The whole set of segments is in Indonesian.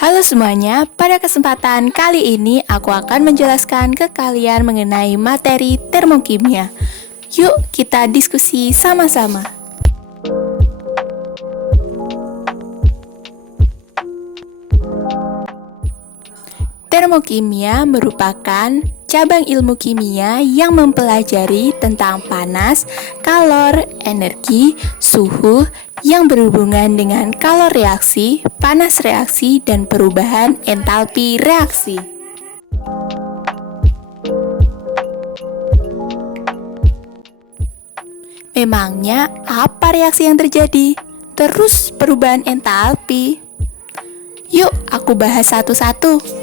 Halo semuanya, pada kesempatan kali ini aku akan menjelaskan ke kalian mengenai materi termokimia. Yuk kita diskusi sama-sama. Termokimia merupakan cabang ilmu kimia yang mempelajari tentang panas, kalor, energi, suhu yang berhubungan dengan kalor reaksi, panas reaksi, dan perubahan entalpi reaksi. Memangnya apa reaksi yang terjadi? Terus perubahan entalpi. Yuk aku bahas satu-satu.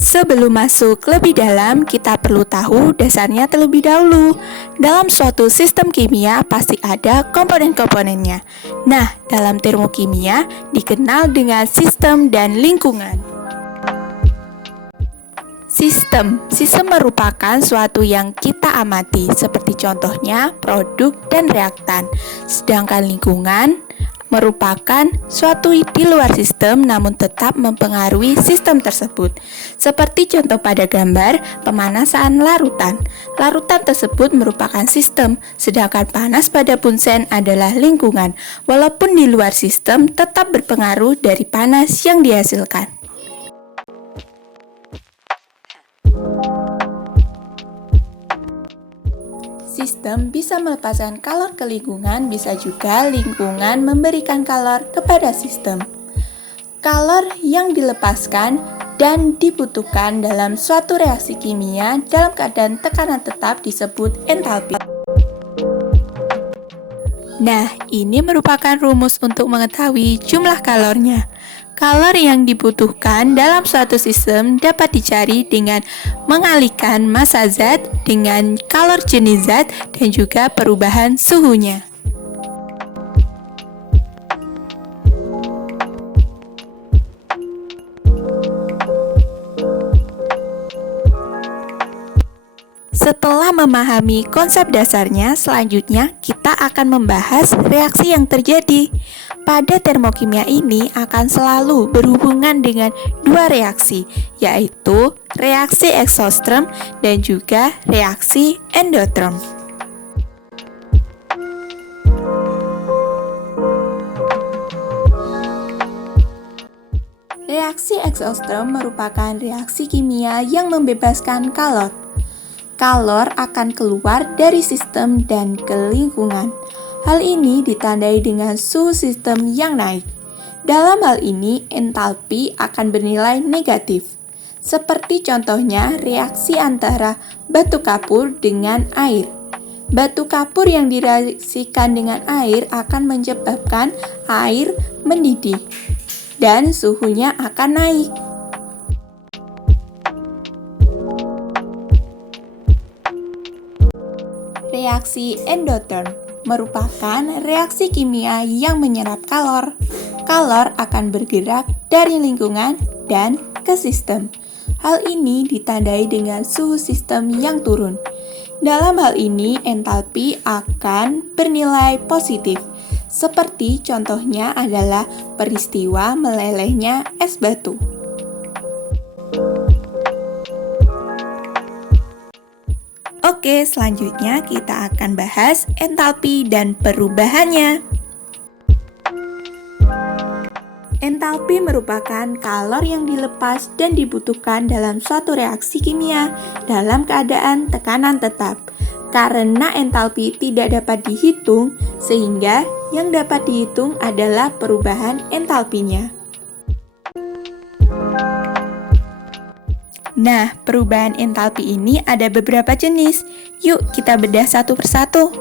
Sebelum masuk lebih dalam, kita perlu tahu dasarnya terlebih dahulu. Dalam suatu sistem kimia pasti ada komponen-komponennya. Nah, dalam termokimia dikenal dengan sistem dan lingkungan. Sistem merupakan suatu yang kita amati, seperti contohnya produk dan reaktan. Sedangkan lingkungan merupakan suatu di luar sistem namun tetap mempengaruhi sistem tersebut. Seperti contoh pada gambar, pemanasan larutan. Larutan tersebut merupakan sistem, sedangkan panas pada punsen adalah lingkungan. Walaupun di luar sistem, tetap berpengaruh dari panas yang dihasilkan. Sistem bisa melepaskan kalor ke lingkungan, bisa juga lingkungan memberikan kalor kepada sistem. Kalor yang dilepaskan dan dibutuhkan dalam suatu reaksi kimia dalam keadaan tekanan tetap disebut entalpi. Nah, ini merupakan rumus untuk mengetahui jumlah kalornya. Kalor yang dibutuhkan dalam suatu sistem dapat dicari dengan mengalihkan massa zat dengan kalor jenis zat dan juga perubahan suhunya. Setelah memahami konsep dasarnya, selanjutnya kita akan membahas reaksi yang terjadi. Pada termokimia ini akan selalu berhubungan dengan dua reaksi, yaitu reaksi eksoterm dan juga reaksi endoterm. Reaksi eksoterm merupakan reaksi kimia yang membebaskan kalor. Kalor akan keluar dari sistem dan ke lingkungan. Hal ini ditandai dengan suhu sistem yang naik. Dalam hal ini, entalpi akan bernilai negatif. Seperti contohnya reaksi antara batu kapur dengan air. Batu kapur yang direaksikan dengan air akan menyebabkan air mendidih dan suhunya akan naik. Reaksi endoterm merupakan reaksi kimia yang menyerap kalor. Kalor akan bergerak dari lingkungan dan ke sistem. Hal ini ditandai dengan suhu sistem yang turun. Dalam hal ini, entalpi akan bernilai positif. Seperti contohnya adalah peristiwa melelehnya es batu. Oke, selanjutnya kita akan bahas entalpi dan perubahannya. Entalpi merupakan kalor yang dilepas dan dibutuhkan dalam suatu reaksi kimia dalam keadaan tekanan tetap. Karena entalpi tidak dapat dihitung, sehingga yang dapat dihitung adalah perubahan entalpinya. Nah, perubahan entalpi ini ada beberapa jenis. Yuk kita bedah satu persatu.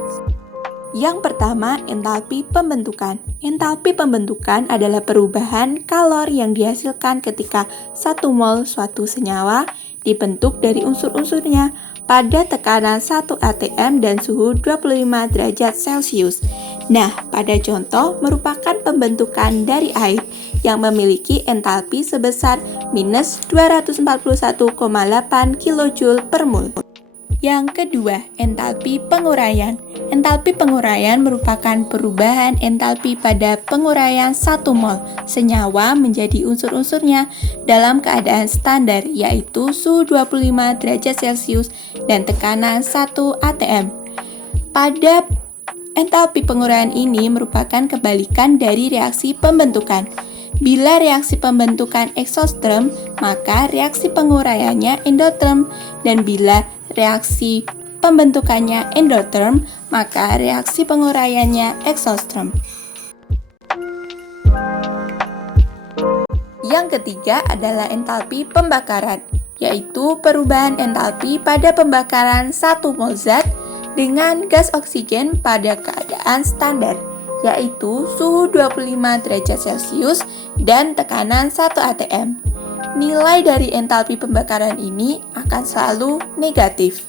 Yang pertama, entalpi pembentukan. Entalpi pembentukan adalah perubahan kalor yang dihasilkan ketika 1 mol suatu senyawa dibentuk dari unsur-unsurnya pada tekanan 1 atm dan suhu 25 derajat Celcius. Nah, pada contoh merupakan pembentukan dari air yang memiliki entalpi sebesar minus 241,8 kJ per mol. Yang kedua, entalpi penguraian. Entalpi penguraian merupakan perubahan entalpi pada penguraian 1 mol senyawa menjadi unsur-unsurnya dalam keadaan standar, yaitu suhu 25 derajat Celcius dan tekanan 1 atm. Pada entalpi penguraian ini merupakan kebalikan dari reaksi pembentukan. Bila reaksi pembentukan eksoterm, maka reaksi penguraiannya endoterm, dan bila reaksi pembentukannya endoterm, maka reaksi penguraiannya eksoterm. Yang ketiga adalah entalpi pembakaran, yaitu perubahan entalpi pada pembakaran 1 mol zat dengan gas oksigen pada keadaan standar, yaitu suhu 25 derajat Celcius dan tekanan 1 atm. Nilai dari entalpi pembakaran ini akan selalu negatif.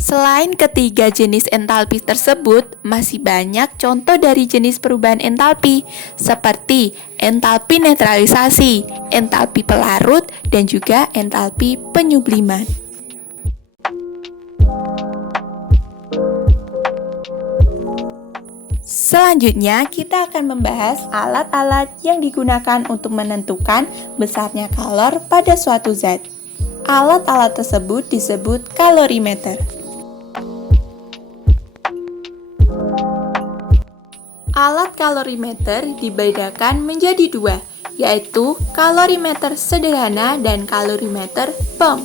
Selain ketiga jenis entalpi tersebut, masih banyak contoh dari jenis perubahan entalpi, seperti entalpi netralisasi, entalpi pelarut, dan juga entalpi penyubliman. Selanjutnya, kita akan membahas alat-alat yang digunakan untuk menentukan besarnya kalor pada suatu zat. Alat-alat tersebut disebut kalorimeter. Alat kalorimeter dibedakan menjadi dua, yaitu kalorimeter sederhana dan kalorimeter bom.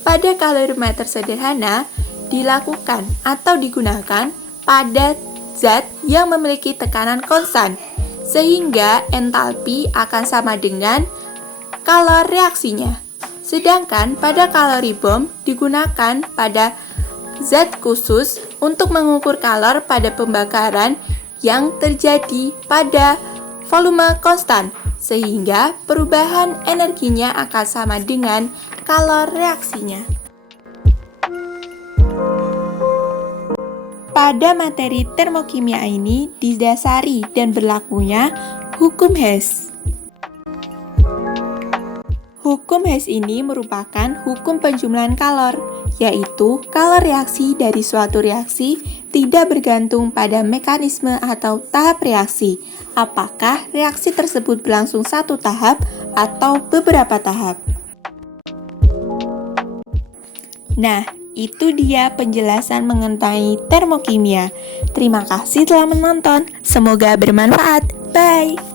Pada kalorimeter sederhana, dilakukan atau digunakan pada zat yang memiliki tekanan konstan, sehingga entalpi akan sama dengan kalor reaksinya. Sedangkan pada kalori bom digunakan pada zat khusus untuk mengukur kalor pada pembakaran yang terjadi pada volume konstan, sehingga perubahan energinya akan sama dengan kalor reaksinya. Pada materi termokimia ini didasari dan berlakunya hukum Hess. Hukum Hess ini merupakan hukum penjumlahan kalor, yaitu kalor reaksi dari suatu reaksi tidak bergantung pada mekanisme atau tahap reaksi, apakah reaksi tersebut berlangsung satu tahap atau beberapa tahap. Nah, itu dia penjelasan mengenai termokimia. Terima kasih telah menonton. Semoga bermanfaat. Bye!